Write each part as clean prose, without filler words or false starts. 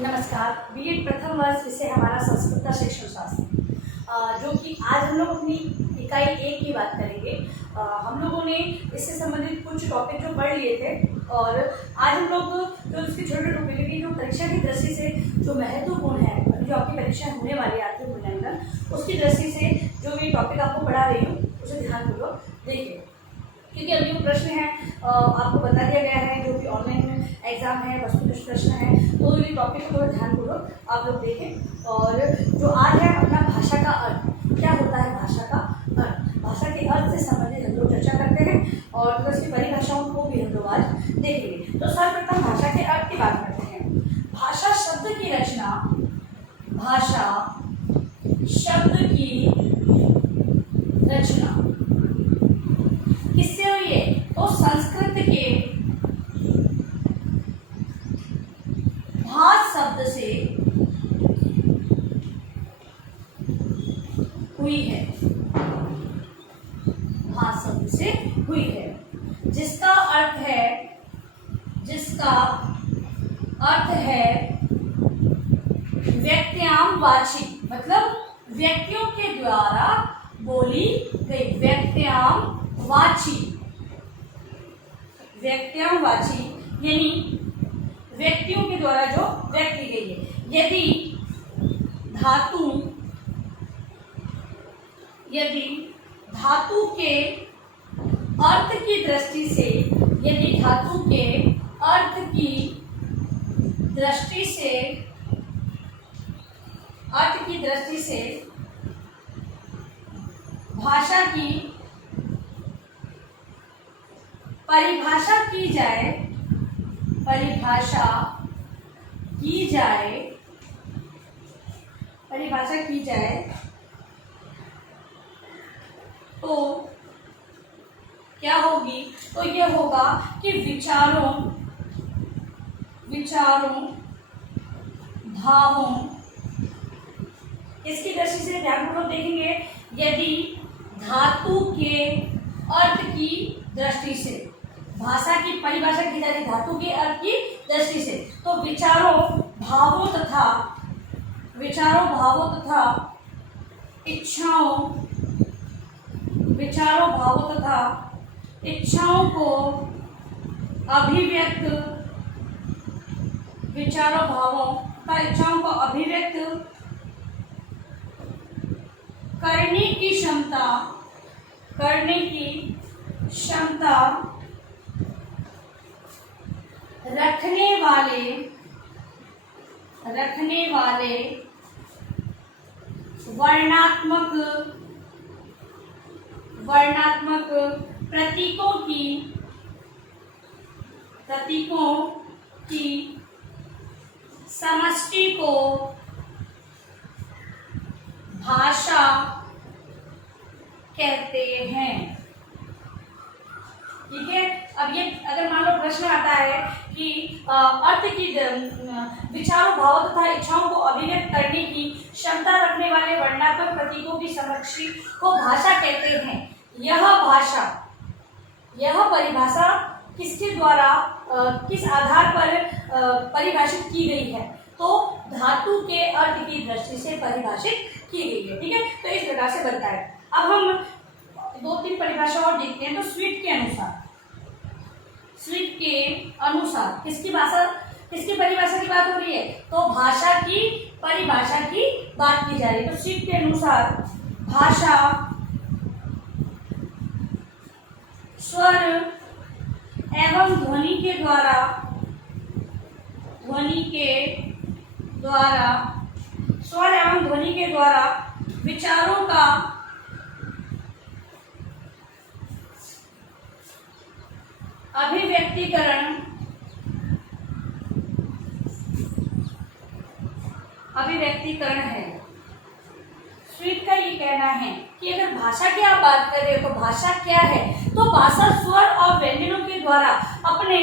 नमस्कार। बीएड प्रथम वर्ष विषय हमारा संस्कृत का शिक्षण शास्त्र, जो कि आज हम लोग अपनी इकाई 1 की बात करेंगे। हम लोगों ने इससे संबंधित कुछ टॉपिक जो पढ़ लिए थे और आज हम लोग जो इसके छोटे टॉपिक की जो परीक्षा की दृष्टि से जो महत्वपूर्ण है, जो आपकी परीक्षा होने वाली आर्थिक मूल्यांकन, उसकी दृष्टि से जो भी टॉपिक आपको पढ़ा रही हूँ उसे ध्यानपूर्वक देखिए, क्योंकि अभी जो प्रश्न है आपको बता दिया गया है, जो भी ऑनलाइन एग्जाम है, वस्तुनिष्ठ प्रश्न है, तो ये टॉपिक को थोड़ा ध्यानपूर्वक आप लोग देखें। और जो आज है अपना भाषा का अर्थ, क्या होता है भाषा का अर्थ, भाषा के अर्थ से संबंधित हम लोग चर्चा करते हैं और तो उसकी परिभाषाओं को भी हम लोग आज देखेंगे। तो सर्वप्रथम भाषा के अर्थ की बात करते हैं। भाषा शब्द की रचना, भाषा शब्द की रचना किससे हुई है? तो संस्कृत के भाष शब्द से हुई है, भाष शब्द से हुई है, जिसका अर्थ है व्यक्त्यामवाची, मतलब व्यक्तियों के द्वारा बोली गई, व्यक्त्यामवाची यानी व्यक्तियों के द्वारा जो व्यक्त की गई है। यदि धातु के अर्थ की दृष्टि से, भाषा की परिभाषा की जाए तो क्या होगी? तो यह होगा कि विचारों, भावों, इसकी दृष्टि से ध्यानपूर्वक देखेंगे। यदि धातु के अर्थ की दृष्टि से भाषा की परिभाषा की जाती धातु के अर्थ की दृष्टि से, तो विचारों भावों तथा इच्छाओं को अभिव्यक्त करने की क्षमता रखने वाले वर्णात्मक प्रतीकों की समष्टि को भाषा कहते हैं। ठीक है। अब ये अगर मान लो प्रश्न आता है कि अर्थ की विचारों, भावों तथा इच्छाओं को अभिव्यक्त करने की क्षमता रखने वाले वर्णात्मक प्रतीकों की समष्टि को भाषा कहते हैं। यह परिभाषा किसके द्वारा, किस आधार पर परिभाषित की गई है? तो धातु के अर्थ की दृष्टि से परिभाषित की गई है। ठीक है, तो इस प्रकार से बनता है। अब हम 2-3 परिभाषा और देखते हैं। तो स्वीट के अनुसार किसकी परिभाषा की बात हो रही है? तो भाषा की परिभाषा की बात की जा रही है। तो स्वीट के अनुसार भाषा स्वर एवं ध्वनि के द्वारा विचारों का अभिव्यक्तिकरण है। स्वीट का ये कहना है कि अगर भाषा की आप बात कर रहे हो तो भाषा क्या है? तो भाषा स्वर और व्यंजनों के द्वारा अपने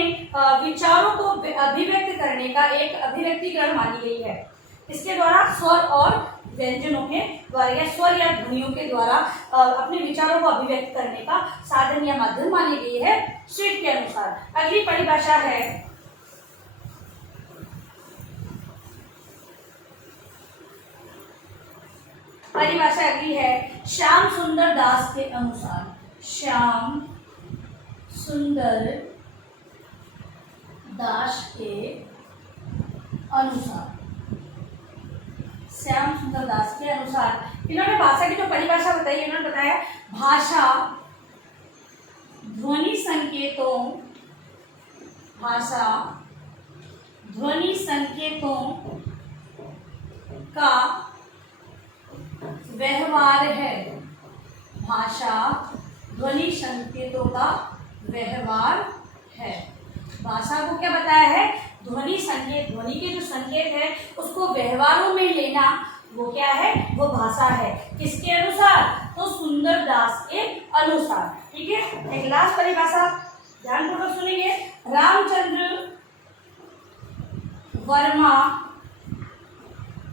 विचारों को अभिव्यक्त करने का एक अभिव्यक्तिकरण मानी गई है। इसके द्वारा स्वर और व्यंजनों के द्वारा या स्वर या ध्वनियों के द्वारा अपने विचारों को अभिव्यक्त करने का साधन या माध्यम मानी गई है स्वीट के अनुसार। अगली परिभाषा है परिभाषा अगली है श्याम सुंदर दास के अनुसार। श्याम सुंदर दास के अनुसार। श्याम सुंदर दास के अनुसार इन्होंने भाषा की जो परिभाषा बताई, इन्होंने बताया भाषा ध्वनि संकेतों, भाषा ध्वनि संकेतों का व्यवहार है। भाषा ध्वनि संकेतों का व्यवहार है। भाषा को क्या बताया है? ध्वनि संकेत, ध्वनि के जो संकेत है उसको व्यवहारों में लेना, वो क्या है? वो भाषा है। किसके अनुसार? तो सुंदर दास के अनुसार। ठीक है, एक लास्ट परिभाषा ध्यानपूर्वक सुनेंगे। रामचंद्र वर्मा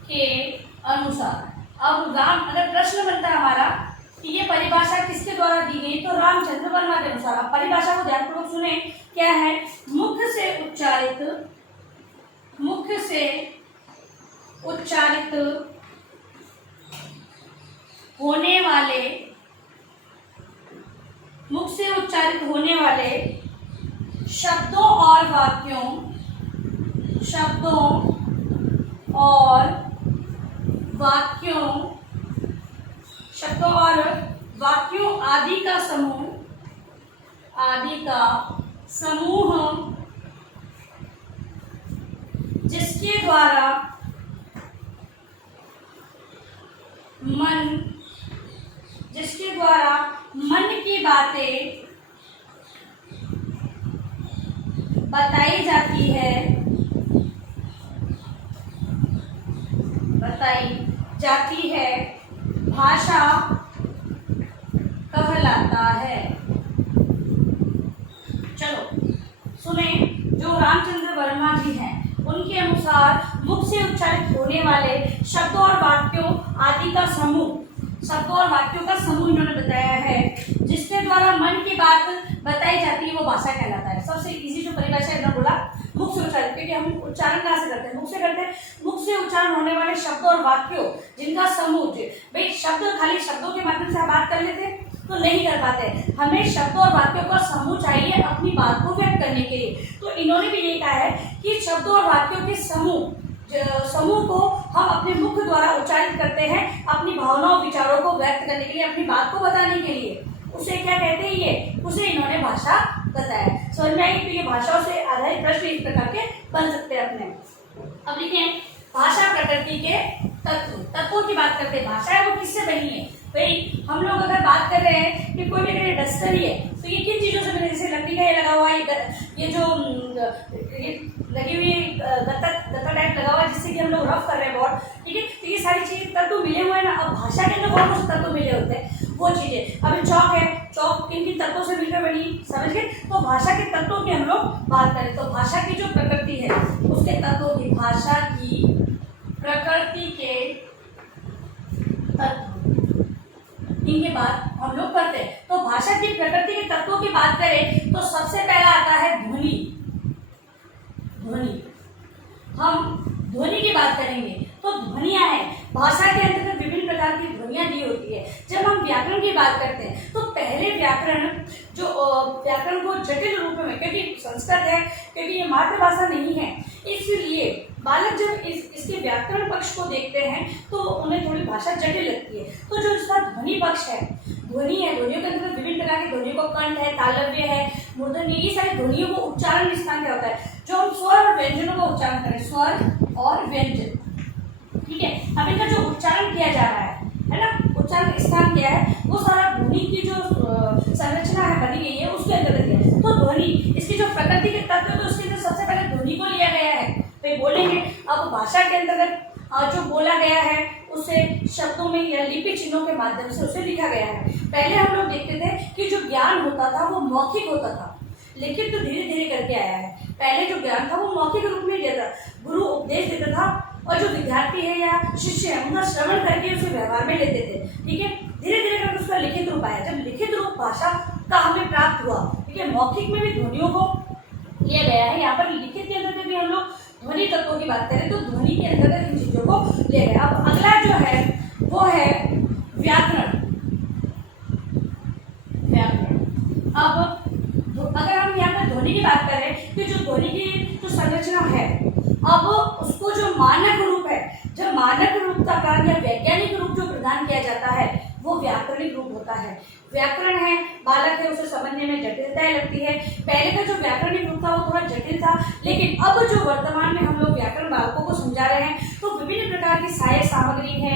के अनुसार। अब अगर प्रश्न बनता है हमारा कि ये परिभाषा किसके द्वारा दी गई, तो रामचंद्र वर्मा के अनुसार। अब परिभाषा को ध्यानपूर्वक सुने, क्या है? मुख से उच्चारित होने वाले, मुख से उच्चारित होने वाले शब्दों और वाक्यों, शब्दों और वाक्यों, शब्दों और वाक्यों आदि का समूह, आदि का समूह जिसके द्वारा मन की बातें बताई जाती है, भाषा कहलाता है। चलो सुने, जो रामचंद्र वर्मा जी हैं उनके अनुसार मुख से उच्चारित होने वाले शब्दों और वाक्यों आदि का समूह, शब्दों और वाक्यों का समूह इन्होंने बताया है, जिसके द्वारा मन की बात बताई जाती है, वो भाषा कहलाता है। सबसे इजी जो परिभाषा इन्होंने बोला, मुख से उच्चारित, क्योंकि हम उच्चारण कहाँ से करते हैं? मुख से करते हैं। मुख से उच्चारण होने वाले शब्दों और वाक्यों जिनका समूह, भाई शब्द खाली शब्दों के माध्यम से बात कर लेते तो नहीं कर पाते, हमें शब्दों और वाक्यों का समूह चाहिए अपनी बात को व्यक्त करने के लिए। तो इन्होंने भी ये कहा है कि शब्दों और वाक्यों के समूह को हम अपने मुख द्वारा उच्चारित करते हैं अपनी भावनाओं विचारों को व्यक्त करने के लिए, अपनी बात को बताने के लिए। उसे क्या कहते हैं? ये उसे इन्होंने भाषा बताया। समझ में आई? तो ये भाषाओं से आधारित प्रश्न इस प्रकार के बन सकते हैं अपने। अब लिखें भाषा प्रकृति के तत्वों की बात करते हैं। भाषा है वो किससे बनी है? भाई हम लोग अगर बात कर रहे हैं कि कोई भी अगर डस्टर ही है तो ये किन चीज़ों से बने? जैसे लकड़ी का ये लगा हुआ है, ये जो ये लगी हुई गत्ता टाइप लगा हुआ है जिससे कि हम लोग रफ कर रहे हैं बोर्ड। ठीक है, तो ये सारी चीज़ तत्व मिले हुए हैं ना। अब भाषा के अंदर बहुत कुछ तत्व मिले होते हैं, वो चीज़ें। अभी चौक है, चौक किन किन तत्वों से मिलकर बनी? समझ गए? तो भाषा के तत्वों की हम लोग बात करें तो भाषा की जो प्रकृति है उसके तत्वों की, भाषा की प्रकृति के तत्व, इनकी बात हम लोग करते हैं। तो भाषा की प्रकृति के तत्वों की बात करें तो सबसे पहला आता है ध्वनि। ध्वनि, हम ध्वनि की बात करेंगे तो ध्वनियां हैं। भाषा के अंतर्गत विभिन्न प्रकार की ध्वनियां दी होती है। जब हम व्याकरण की बात करते हैं तो पहले व्याकरण को जटिल रूप में, क्योंकि संस्कृत है, क्योंकि ये मातृभाषा नहीं है, इसलिए बालक जब इसके व्याकरण पक्ष को देखते हैं तो उन्हें थोड़ी भाषा जटिल लगती है। तो जो इसका ध्वनि पक्ष है, ध्वनियों के अंदर विभिन्न प्रकार की ध्वनियों को कंठ है, तालव्य है, मूर्धन्य, ये सारी ध्वनियों को उच्चारण स्थान क्या होता है? जो हम स्वर और व्यंजनों का उच्चारण करें, स्वर और व्यंजन। ठीक है, अब इनका जो उच्चारण किया जा रहा है ना, उच्चारण स्थान क्या है, वो सारा ध्वनि की जो संरचना है बनी गई है उसके अंतर्गत है। तो ध्वनि, इसकी जो प्रकृति के तत्व है तो उसके अंदर सबसे पहले ध्वनि को लिया गया है, तो बोलेंगे। अब भाषा के अंतर्गत जो बोला गया है उसे शब्दों में या लिपि चिन्हों के माध्यम से उसे लिखा गया है। पहले हम लोग देखते थे कि जो ज्ञान होता था वो मौखिक होता था, लेकिन तो धीरे धीरे करके आया है। पहले जो ज्ञान था वो मौखिक रूप में दिया था, गुरु उपदेश देता था और जो विद्यार्थी है या शिष्य है उनका श्रवण करके उसे व्यवहार में लेते थे। ठीक है, धीरे धीरे करके उसका लिखित रूप आया। जब लिखित रूप भाषा का हमें प्राप्त हुआ, ठीक है, मौखिक में भी ध्वनियों को लिया गया है। यहाँ पर लिखित के अंदर भी हम लोग ध्वनि तत्वों की बात करें तो ध्वनि के अंतर्गत इन चीजों को लिया गया। अब अगला जो है वो है व्याकरण। व्याकरण। अब अगर हम यहाँ पर ध्वनि की बात करें तो जो ध्वनि की जो संरचना है, अब उसको जो मानक रूप है, जो मानक रूप का कारण या वैज्ञानिक रूप जो प्रदान किया जाता है वो व्याकरणिक रूप होता है। व्याकरण है, बालक है, उसे समझने में जटिलताएं लगती है। पहले का जो व्याकरणिक रूप था वो थोड़ा जटिल था, लेकिन अब जो वर्तमान में हम लोग व्याकरण बालकों को समझा रहे हैं तो विभिन्न प्रकार की सहायक सामग्री है,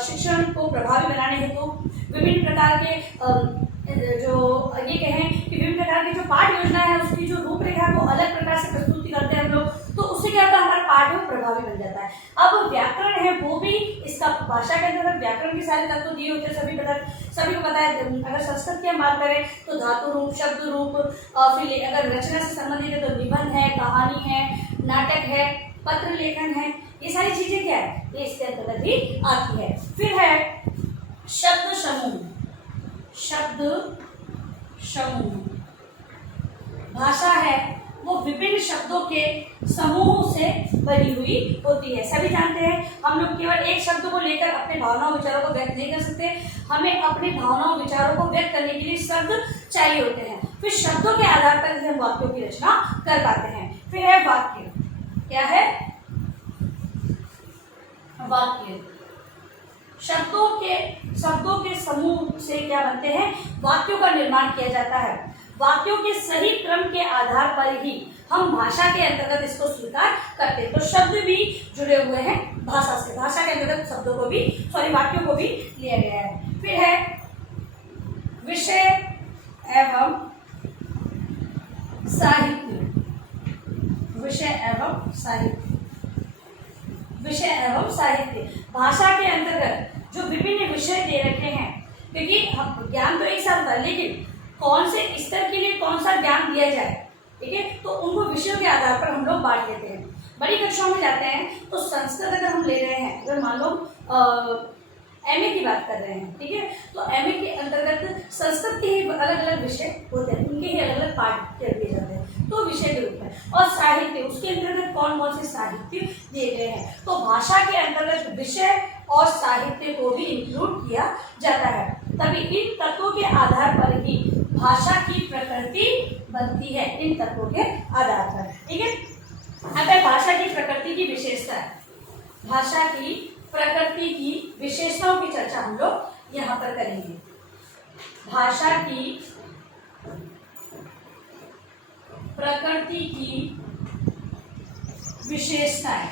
शिक्षण को प्रभावी बनाने हेतु विभिन्न प्रकार के जो ये कहें कि विभिन्न प्रकार की जो पाठ योजना है उसकी जो रूपरेखा को अलग प्रकार से प्रस्तुति करते हैं हम लोग, तो उससे क्या होता है, हमारा पाठ वो प्रभावी बन जाता है। अब व्याकरण है वो भी इसका भाषा के अंदर व्याकरण के सारे तत्व दिए होते हैं, सभी को पता है। अगर संस्कृत की हम बात करें तो धातु रूप, शब्द रूप, फिर अगर रचना से संबंधित है तो निबंध है, कहानी है, नाटक है, पत्र लेखन है, ये सारी चीजें क्या है, ये इसके अंतर्गत भी आती है। फिर है शब्द समूह। शब्द समूह भाषा है वो विभिन्न शब्दों के समूह से बनी हुई होती है। सभी जानते हैं हम लोग केवल एक शब्द को लेकर अपने भावनाओं विचारों को व्यक्त नहीं कर सकते, हमें अपने भावनाओं विचारों को व्यक्त करने के लिए शब्द चाहिए होते हैं। फिर शब्दों के आधार पर ही हम वाक्यों की रचना कर पाते हैं। फिर है वाक्य। क्या है? वाक्य। शब्दों के समूह से क्या बनते हैं, वाक्यों का निर्माण किया जाता है। वाक्यों के सही क्रम के आधार पर ही हम भाषा के अंतर्गत इसको स्वीकार करते हैं। तो शब्द भी जुड़े हुए हैं भाषा से, भाषा के अंतर्गत शब्दों को भी वाक्यों को भी लिया गया है। फिर है विषय एवं साहित्य। विषय एवं साहित्य। विषय एवं साहित्य भाषा के अंतर्गत जो विभिन्न विषय दे रखे हैं, क्योंकि ज्ञान तो एक साथ था, लेकिन कौन से स्तर के लिए कौन सा ज्ञान दिया जाए, ठीक है, तो उनको विषयों के आधार पर हम लोग बांट लेते हैं। बड़ी कक्षाओं में जाते हैं तो संस्कृत अगर हम ले रहे हैं, अगर मान लो एमए की बात कर रहे हैं, ठीक है, तो एमए के अंतर्गत संस्कृत के ही अलग अलग विषय होते हैं, उनके ही अलग अलग पाठ कर दिए जाते हैं, तो विषय के रूप में। और साहित्य, उसके अंतर्गत कौन कौन से साहित्य दिए गए हैं, तो भाषा के अंतर्गत विषय और साहित्य को भी इंक्लूड किया जाता है। तभी इन तत्वों के आधार पर ही भाषा की प्रकृति बनती है, इन तत्वों के आधार पर, ठीक है। अगर भाषा की प्रकृति की विशेषता है, भाषा की प्रकृति की विशेषताओं की चर्चा हम लोग यहाँ पर करेंगे। भाषा की प्रकृति की विशेषताएं।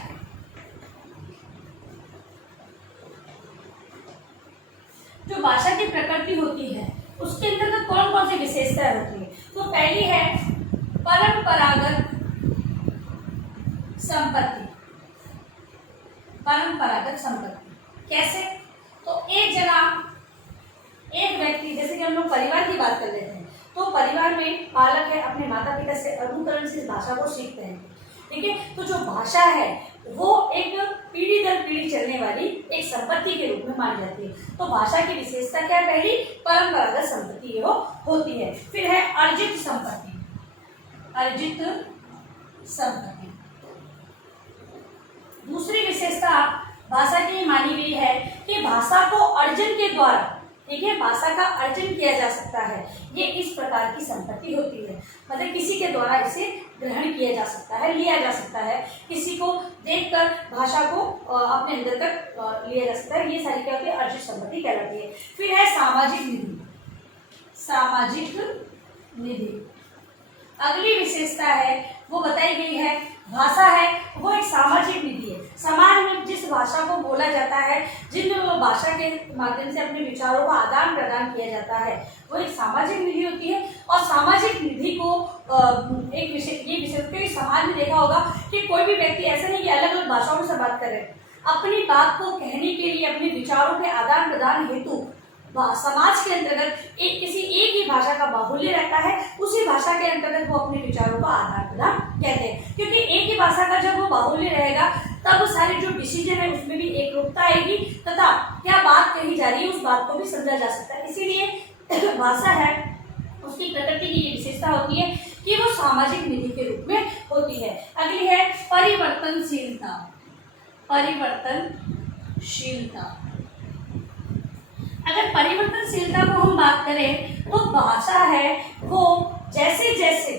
जो भाषा की प्रकृति होती है उसके अंतर्गत कौन कौन सी विशेषताएं होती है, तो पहली है परंपरागत संपत्ति। परंपरागत संपत्ति कैसे, तो एक व्यक्ति, जैसे कि हम लोग परिवार की बात कर लेते हैं, तो परिवार में बालक है, अपने माता पिता से अनुकरण से इस भाषा को सीखते हैं, ठीक है। तो जो भाषा है वो एक पीढ़ी दर पीढ़ी चलने वाली एक संपत्ति के रूप में मानी जाती है। तो भाषा की विशेषता क्या है, पहली परंपरागत संपत्ति वो होती है। फिर है अर्जित संपत्ति। अर्जित संपत्ति दूसरी विशेषता भाषा की मानी गई है कि भाषा को अर्जन के द्वारा, ठीक है, भाषा का अर्जन किया जा सकता है, ये इस प्रकार की संपत्ति होती है। मतलब किसी के द्वारा इसे ग्रहण किया जा सकता है, लिया जा सकता है, किसी को देखकर भाषा को अपने अंदर तक लिया जा सकता है, ये सारी क्या होती है, अर्जित संपत्ति कहलाती है। फिर है सामाजिक निधि। सामाजिक निधि अगली विशेषता है वो बताई गई है, भाषा है वो एक सामाजिक निधि है। समाज में जिस भाषा को बोला जाता है, जिन भाषा के माध्यम से अपने विचारों का आदान प्रदान किया जाता है, वो एक सामाजिक निधि होती है। और सामाजिक निधि को एक विषय समाज में देखा होगा कि कोई भी व्यक्ति ऐसा नहीं कि अलग अलग भाषाओं से बात करे, अपनी बात को कहने के लिए, अपने विचारों के आदान प्रदान हेतु समाज के अंतर्गत किसी एक ही भाषा का बाहुल्य रहता है, उसी भाषा के अंतर्गत वो अपने विचारों का आदान प्रदान कहते हैं। क्योंकि एक ही भाषा का जब वो बाहुल्य रहेगा तब सारे जो डिसीजन है उसमें भी एक रूपता आएगी तथा क्या बात कही जा रही है उस बात को भी समझा जा सकता है। इसीलिए भाषा है उसकी प्रकृति की ये विशेषता होती है कि वो सामाजिक निधि के रूप में होती है। अगली है परिवर्तनशीलता। परिवर्तनशीलता अगर परिवर्तनशीलता को हम बात करें तो भाषा है वो जैसे जैसे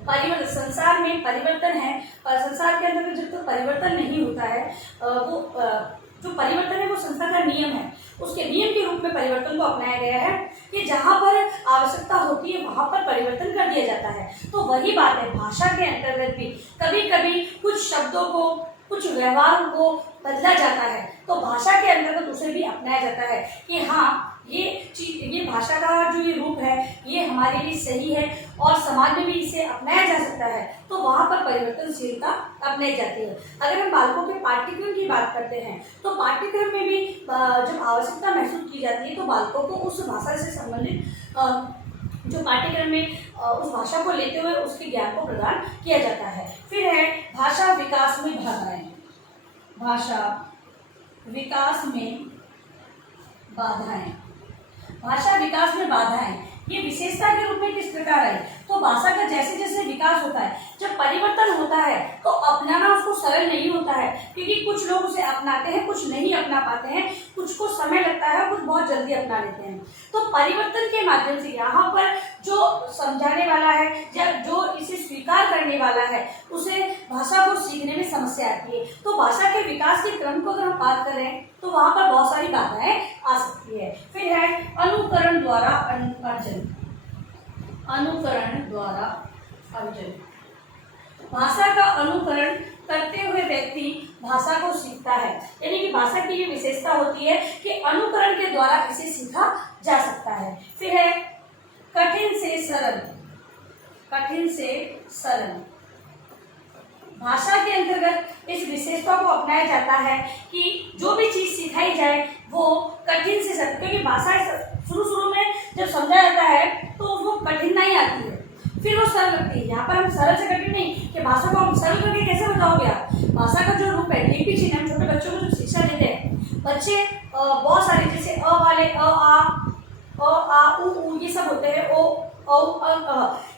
परिवर्तन, संसार में परिवर्तन है और संसार के अंदर जब तक परिवर्तन नहीं होता है वो जो परिवर्तन है वो संसार का नियम है, उसके नियम के रूप में परिवर्तन को अपनाया गया है कि जहाँ पर आवश्यकता होती है वहाँ पर परिवर्तन कर दिया जाता है। तो वही बात है, भाषा के अंतर्गत भी कभी कभी कुछ शब्दों को, कुछ व्यवहार को बदला जाता है, तो भाषा के अंतर्गत उसे भी अपनाया जाता है कि हाँ ये भाषा का जो ये रूप है ये हमारे लिए सही है और समाज में भी इसे अपनाया जा सकता है, तो वहाँ पर परिवर्तनशीलता अपनाई जाती है। अगर हम बालकों के पाठ्यक्रम की बात करते हैं तो पाठ्यक्रम में भी जब आवश्यकता महसूस की जाती है तो बालकों को उस भाषा से संबंधित जो पाठ्यक्रम में उस भाषा को लेते हुए उसके ज्ञान को प्रदान किया जाता है। फिर है भाषा विकास में बाधाएं। भाषा विकास में बाधाएं, भाषा विकास में बाधाएं ये विशेषता के रूप में किस प्रकार है? तो भाषा का जैसे जैसे विकास होता है, जब परिवर्तन होता है तो अपनाना उसको सरल नहीं होता है, क्योंकि कुछ लोग उसे अपनाते हैं, कुछ नहीं अपना पाते हैं, कुछ को समय लगता है, कुछ बहुत जल्दी अपना लेते हैं। तो परिवर्तन के माध्यम से यहाँ पर जो समझाने वाला है या जो इसे स्वीकार करने वाला है उसे भाषा को सीखने में समस्या आती है। तो भाषा के विकास के क्रम को अगर हम बात करें तो वहाँ पर बहुत सारी बाधाएं आ सकती है। फिर है अनुकरण द्वारा अर्जन। अनुकरण द्वारा अर्जन, भाषा का अनुकरण करते हुए व्यक्ति भाषा को सीखता है, यानी कि भाषा की ये विशेषता होती है कि अनुकरण के द्वारा इसे सीखा जा सकता है। फिर है कठिन से सरल। कठिन से सरल, भाषा के अंतर्गत इस विशेषता को अपनाया जाता है कि जो भी चीज सिखाई जाए वो कठिन से सरल, क्योंकि भाषा शुरू में जब समझा जाता है तो वो कठिनाई आती है, फिर वो सरल लगती है। यहाँ पर हम सरल से कठिन नहीं कि भाषा को हम सरल करके कैसे बताओगे आप। भाषा का जो रूप है, लिपि चिन्ह, हम छोटे बच्चों को जो शिक्षा देते हैं, बच्चे बहुत सारे जैसे अ वाले अ आ उ ये सब होते हैं, ओ औ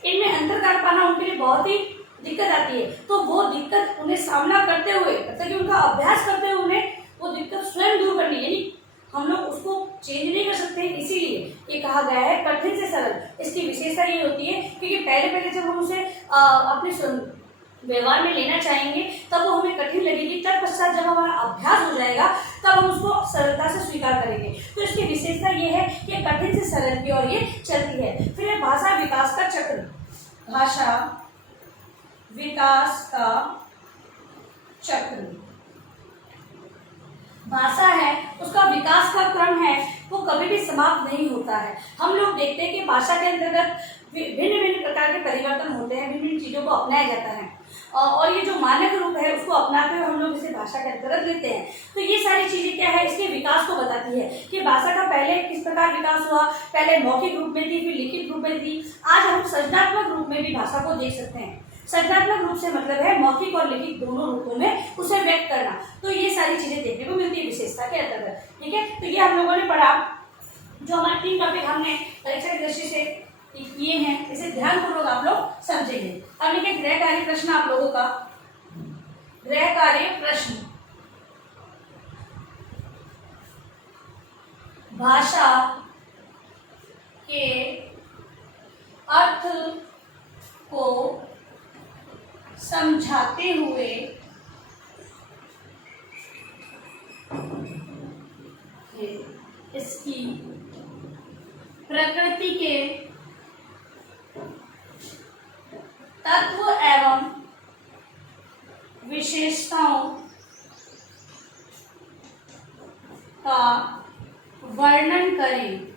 इनमें अंतर कर पाना उनके लिए बहुत ही दिक्कत आती है। तो वो दिक्कत उन्हें सामना करते हुए, मतलब कि उनका अभ्यास करते हुए उन्हें वो दिक्कत स्वयं दूर करनी है, यानी हम लोग उसको चेंज नहीं कर सकते, इसीलिए ये कहा गया है कठिन से सरल। इसकी विशेषता ये होती है क्योंकि पहले जब हम उसे अपने व्यवहार में लेना चाहेंगे तब वो हमें कठिन लगेगी, तत्पश्चात जब हमारा अभ्यास हो जाएगा तब हम उसको सरलता से स्वीकार करेंगे। तो इसकी विशेषता ये है कि कठिन से सरल की ओर ये चलती है। फिर है भाषा विकास का चक्र। भाषा विकास का चक्र, भाषा है उसका विकास का क्रम है वो कभी भी समाप्त नहीं होता है। हम लोग देखते हैं कि भाषा के अंतर्गत भिन्न भिन्न प्रकार के परिवर्तन होते हैं, भिन्न भिन्न चीजों को अपनाया जाता है और ये जो मानक रूप है उसको अपनाते हुए हम लोग इसे भाषा के अंतर्गत लेते हैं। तो ये सारी चीजें क्या है, इसके विकास को बताती है कि भाषा का पहले किस प्रकार विकास हुआ। पहले मौखिक रूप में थी, फिर लिखित रूप में थी, आज हम सृजनात्मक रूप में भी भाषा को देख सकते हैं। सृजनात्मक रूप से मतलब है मौखिक और लिखित दोनों रूपों में उसे व्यक्त करना। तो ये सारी चीजें देखने को मिलती है विशेषता के अंतर्गत। ठीक है, तो ये हम लोगों ने पढ़ा, जो हमारे 3 टॉपिक हमने परीक्षा की दृष्टि से किए हैं, इसे ध्यानपूर्वक आप लोग समझेंगे। अब लिखे गृह कार्य प्रश्न आप लोगों का। गृह कार्य प्रश्न, भाषा के अर्थ को समझाते हुए इसकी प्रकृति के तत्व एवं विशेषताओं का वर्णन करें।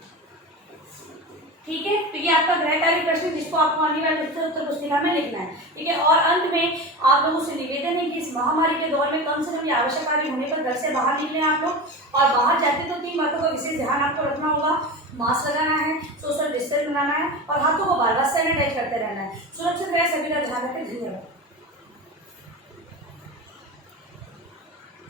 ठीक है, तो ये आपका गृह कार्य प्रश्न जिसको आपको आने वाले उत्तर पुस्तिका में लिखना है। ठीक है, और अंत में आप लोगों से निवेदन है कि इस महामारी के दौर में कम से कम ये आवश्यक कार्य होने पर घर से बाहर निकले आप लोग, और बाहर जाते तो 3 बातों का विशेष ध्यान आपको रखना होगा। मास्क लगाना है, सोशल डिस्टेंस बनाना है और हाथों को बार बार सैनिटाइज करते रहना है। सुरक्षित रहे, सभी का ध्यान रखें। धन्यवाद।